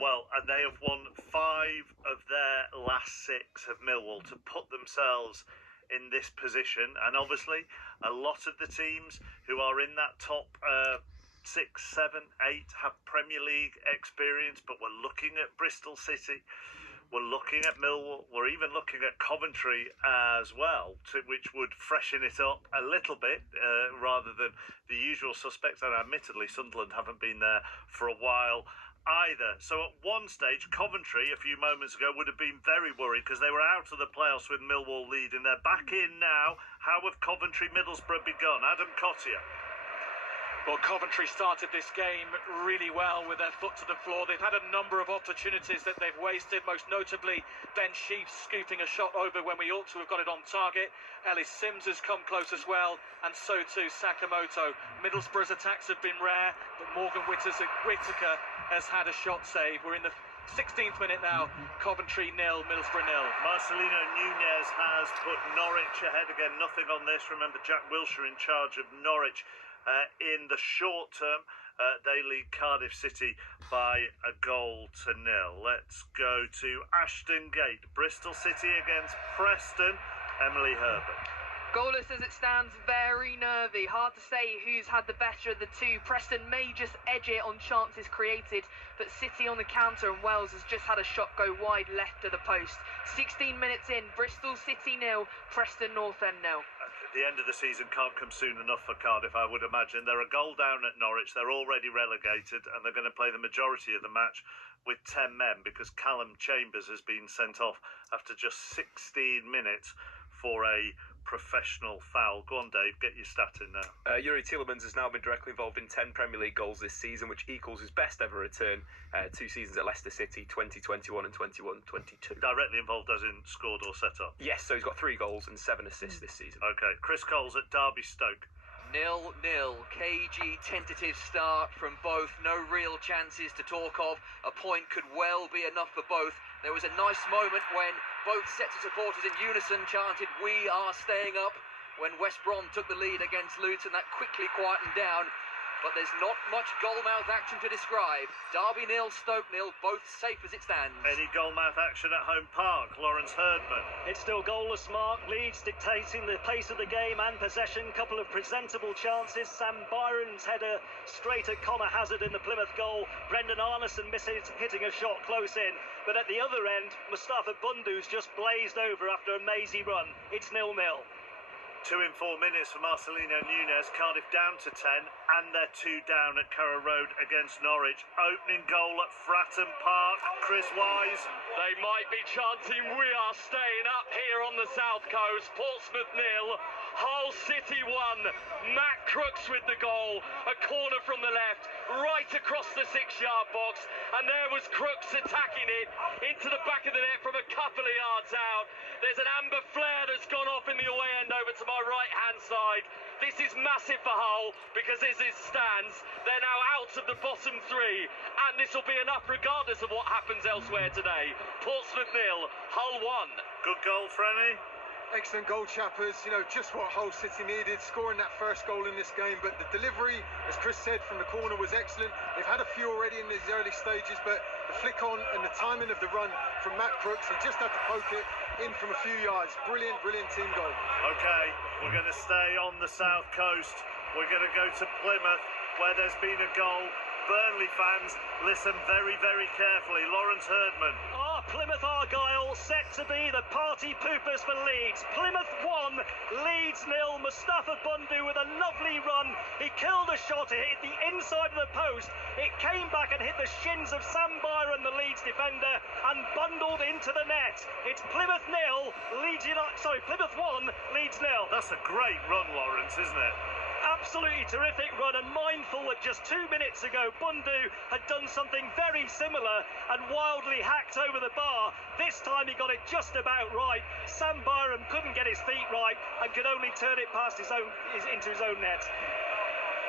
Well, and they have won 5 of their last 6 of Millwall to put themselves in this position. And obviously, a lot of the teams who are in that top 6, 7, 8 have Premier League experience, but we're looking at Bristol City, we're looking at Millwall, we're even looking at Coventry as well, which would freshen it up a little bit rather than the usual suspects. And admittedly, Sunderland haven't been there for a while either. So at one stage, Coventry a few moments ago would have been very worried because they were out of the playoffs with Millwall leading. They're back in now. How have Coventry Middlesbrough begun? Adam Cottier. Well, Coventry started this game really well with their foot to the floor. They've had a number of opportunities that they've wasted, most notably Ben Sheaf scooping a shot over when we ought to have got it on target. Ellis Sims has come close as well, and so too Sakamoto. Middlesbrough's attacks have been rare, but Morgan Whittaker has had a shot save. We're in the 16th minute now. Coventry 0, Middlesbrough 0. Marcelino Nunez has put Norwich ahead again. Nothing on this. Remember, Jack Wilshere in charge of Norwich. In the short term, they lead Cardiff City by 1-0. Let's go to Ashton Gate. Bristol City against Preston. Emily Herbert. Goalless as it stands, very nervy. Hard to say who's had the better of the two. Preston may just edge it on chances created, but City on the counter, and Wells has just had a shot go wide left of the post. 16 minutes in, Bristol City 0, Preston North End 0. The end of the season can't come soon enough for Cardiff, I would imagine. They're a goal down at Norwich. They're already relegated, and they're going to play the majority of the match with 10 men because Callum Chambers has been sent off after just 16 minutes for a professional foul. Go on, Dave, get your stat in now. Yuri Tielemans has now been directly involved in 10 Premier League goals this season, which equals his best ever return 2 seasons at Leicester City, 2021 and 21-22. Directly involved as in scored or set up? Yes, so he's got 3 goals and 7 assists this season. OK, Chris Coles at Derby Stoke. 0-0. Cagey tentative start from both. No real chances to talk of. A point could well be enough for both. There was a nice moment when both sets of supporters in unison chanted, "We are staying up," when West Brom took the lead against Luton. That quickly quietened down. But there's not much goalmouth action to describe. Derby 0, Stoke 0, both safe as it stands. Any goalmouth action at Home Park? Lawrence Herdman. It's still goalless, Mark. Leeds dictating the pace of the game and possession. Couple of presentable chances. Sam Byron's header straight at Connor Hazard in the Plymouth goal. Brendan Arneson misses hitting a shot close in. But at the other end, Mustafa Bundu's just blazed over after a mazy run. It's 0-0. 2 in 4 minutes for Marcelino Nunez. Cardiff down to 10, and they're 2 down at Carrow Road against Norwich. Opening goal at Fratton Park. Chris Wise. They might be chanting, "We are staying up" here on the south coast. Portsmouth 0, Hull City 1. Matt Crooks with the goal. A corner from the left, right across the 6-yard box, and there was Crooks attacking it into the back of the net from a couple of yards out. There's an amber flare that's gone off in the away end over to my right-hand side. This is massive for Hull because as it stands, they're now out of the bottom 3, and this will be enough regardless of what happens elsewhere today. Portsmouth 0, Hull 1. Good goal, Franny. Excellent goal, chappers. You know, just what Hull City needed, scoring that first goal in this game. But the delivery, as Chris said, from the corner was excellent. They've had a few already in these early stages, but the flick on and the timing of the run from Matt Crooks, he just had to poke it in from a few yards. Brilliant, brilliant team goal. OK, we're going to stay on the south coast. We're going to go to Plymouth, where there's been a goal. Burnley fans, listen very, very carefully. Lawrence Herdman. Plymouth Argyle set to be the party poopers for Leeds. Plymouth 1, Leeds 0. Mustafa Bundu with a lovely run. He killed a shot, it hit the inside of the post. It came back and hit the shins of Sam Byron, the Leeds defender, and bundled into the net. It's Plymouth 0, Plymouth 1, Leeds 0. That's a great run, Lawrence, isn't it? Absolutely terrific run, and mindful that just 2 minutes ago Bundu had done something very similar and wildly hacked over the bar. This time he got it just about right. Sam Byron couldn't get his feet right and could only turn it past into his own net.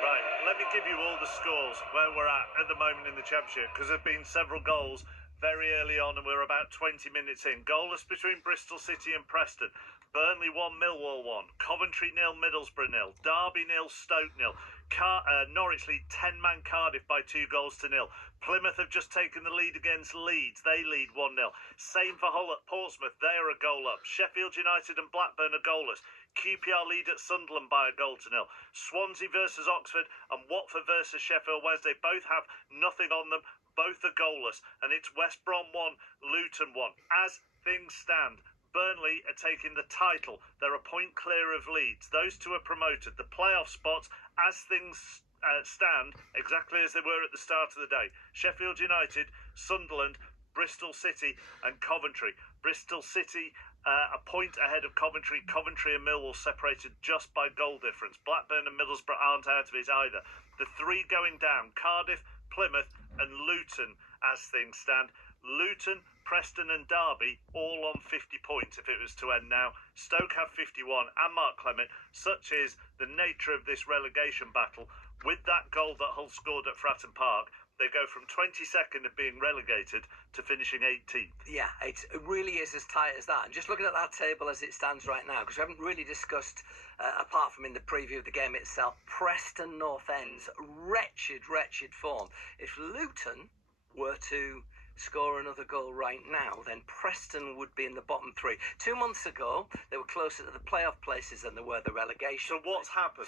Right, let me give you all the scores where we're at the moment in the Championship, because there have been several goals very early on and we're about 20 minutes in. Goalless between Bristol City and Preston. Burnley 1, Millwall 1. Coventry 0, Middlesbrough 0. Derby 0, Stoke 0. Norwich lead 10-man Cardiff by 2-0. Plymouth have just taken the lead against Leeds. They lead 1-0. Same for Hull at Portsmouth. They are a goal up. Sheffield United and Blackburn are goalless. QPR lead at Sunderland by 1-0. Swansea versus Oxford and Watford versus Sheffield Wednesday both have nothing on them. Both are goalless. And it's West Brom 1, Luton 1. As things stand, Burnley are taking the title. They're a point clear of Leeds. Those two are promoted. The playoff spots, as things stand, exactly as they were at the start of the day. Sheffield United, Sunderland, Bristol City and Coventry. Bristol City a point ahead of Coventry. Coventry and Millwall separated just by goal difference. Blackburn and Middlesbrough aren't out of it either. The three going down, Cardiff, Plymouth and Luton as things stand. Luton, Preston and Derby all on 50 points if it was to end now. Stoke have 51 and Mark Clement. Such is the nature of this relegation battle. With that goal that Hull scored at Fratton Park, they go from 22nd of being relegated to finishing 18th. Yeah, it really is as tight as that. And just looking at that table as it stands right now, because we haven't really discussed, apart from in the preview of the game itself, Preston North End's wretched form. If Luton were to score another goal right now, then Preston would be in the bottom three. 2 months ago, they were closer to the playoff places than they were the relegation. So what's happened?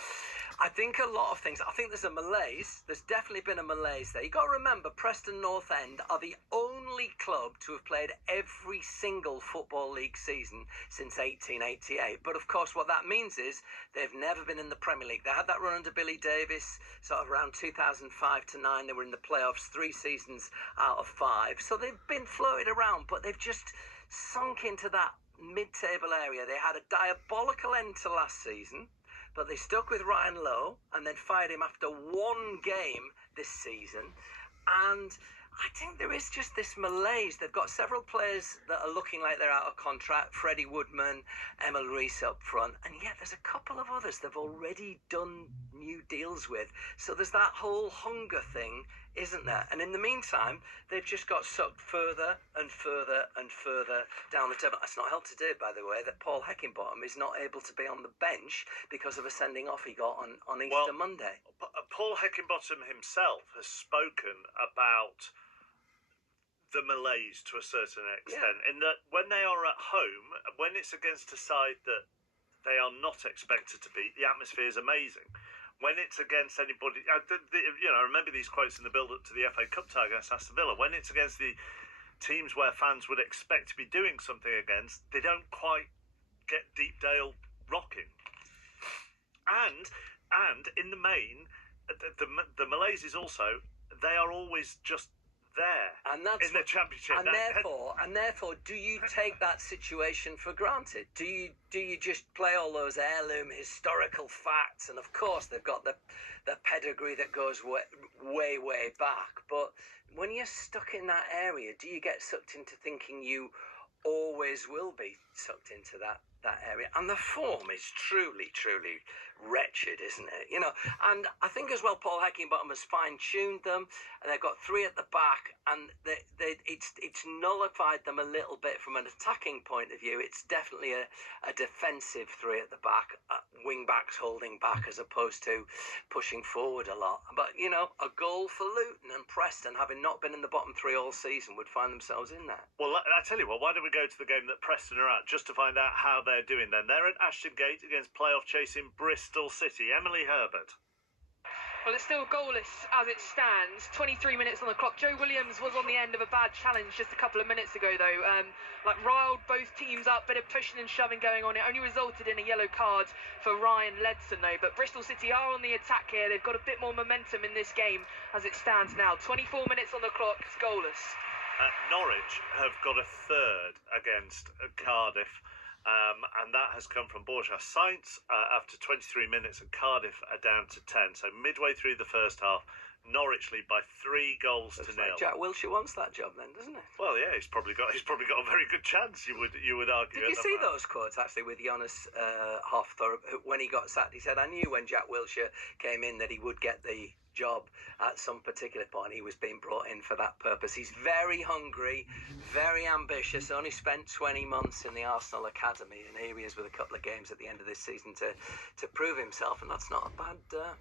I think a lot of things. I think there's a malaise. There's definitely been a malaise there. You've got to remember, Preston North End are the only club to have played every single Football League season since 1888. But of course, what that means is they've never been in the Premier League. They had that run under Billy Davis, sort of around 2005 to 9. They were in the playoffs 3 seasons out of 5. So they've been floated around, but they've just sunk into that mid-table area. They had a diabolical end to last season, but they stuck with Ryan Lowe and then fired him after 1 game this season. And I think there is just this malaise. They've got several players that are looking like they're out of contract. Freddie Woodman, Emil Rees up front. And yet there's a couple of others they've already done new deals with. So there's that whole hunger thing, isn't there? And in the meantime, they've just got sucked further and further and further down the table. It's not helped today, by the way, that Paul Heckingbottom is not able to be on the bench because of a sending off he got on Easter Monday. Paul Heckingbottom himself has spoken about the malaise to a certain extent, in that when they are at home, when it's against a side that they are not expected to beat, the atmosphere is amazing. When it's against anybody, I remember these quotes in the build-up to the FA Cup tie against Aston Villa. When it's against the teams where fans would expect to be doing something against, they don't quite get Deepdale rocking. And in the main, the malaise is also, they are always just there, and that's in the Championship. And therefore, do you take that situation for granted? Do you just play all those heirloom historical facts? And of course, they've got the pedigree that goes way back. But when you're stuck in that area, do you get sucked into thinking you always will be sucked into that area? And the form is truly wretched, isn't it? And I think as well, Paul Heckingbottom has fine-tuned them, and they've got 3 at the back, and it's nullified them a little bit from an attacking point of view. It's definitely a defensive 3 at the back, wing-backs holding back as opposed to pushing forward a lot. But, a goal for Luton and Preston, having not been in the bottom 3 all season, would find themselves in there. Well, I tell you what, why don't we go to the game that Preston are at, just to find out how they're doing then. They're at Ashton Gate against playoff-chasing Bristol City. Emily Herbert. Well, it's still goalless as it stands. 23 minutes on the clock. Joe Williams was on the end of a bad challenge just a couple of minutes ago, though. Riled both teams up, bit of pushing and shoving going on. It only resulted in a yellow card for Ryan Ledson, though. But Bristol City are on the attack here. They've got a bit more momentum in this game as it stands now. 24 minutes on the clock. It's goalless. Norwich have got a third against Cardiff. And that has come from Borja Sainz after 23 minutes, and Cardiff are down to 10. So midway through the first half, Norwich lead by 3 goals to 0. Like Jack Wilshere wants that job then, doesn't it? Well, yeah, he's probably got a very good chance. You would argue. Did you see those quotes actually with Jonas Hofthorpe when he got sacked? He said, "I knew when Jack Wilshere came in that he would get the job at some particular point. He was being brought in for that purpose. He's very hungry, very ambitious. Only spent 20 months in the Arsenal academy, and here he is with a couple of games at the end of this season to prove himself, and that's not a bad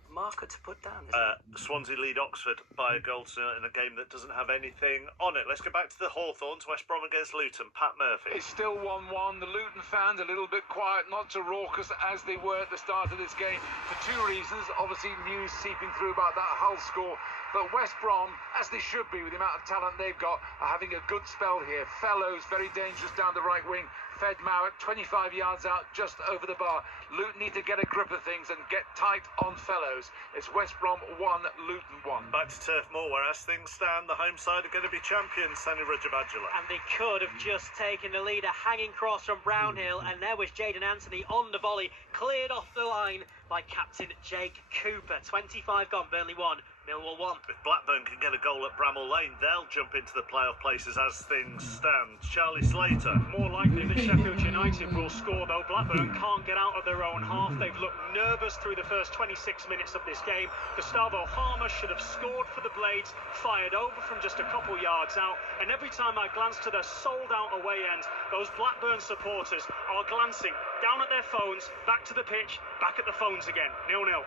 marker to put down, is it? Swansea lead Oxford by a goal to nil in a game that doesn't have anything on it. Let's go back to the Hawthorns. West Brom against Luton. Pat Murphy. It's still 1-1. The Luton fans a little bit quiet, not so raucous as they were at the start of this game for two reasons. Obviously, news seeping through about that Hull score. But West Brom, as they should be with the amount of talent they've got, are having a good spell here. Fellows, very dangerous down the right wing. Fed Mowat, 25 yards out, just over the bar. Luton need to get a grip of things and get tight on Fellows. It's West Brom 1, Luton 1. Back to Turf Moor, where as things stand, the home side are going to be champions, Sani Rajavajula. And they could have just taken the lead. A hanging cross from Brownhill, and there was Jayden Anthony on the volley, cleared off the line by captain Jake Cooper. 25 gone, Burnley 1, Millwall 1. If Blackburn can get a goal at Bramall Lane, they'll jump into the playoff places as things stand. Charlie Slater. More likely that Sheffield United will score, though. Blackburn can't get out of their own half. They've looked nervous through the first 26 minutes of this game. Gustavo Harmer should have scored for the Blades, fired over from just a couple yards out, and every time I glance to their sold-out away end, those Blackburn supporters are glancing down at their phones, back to the pitch, back at the phones again. 0-0.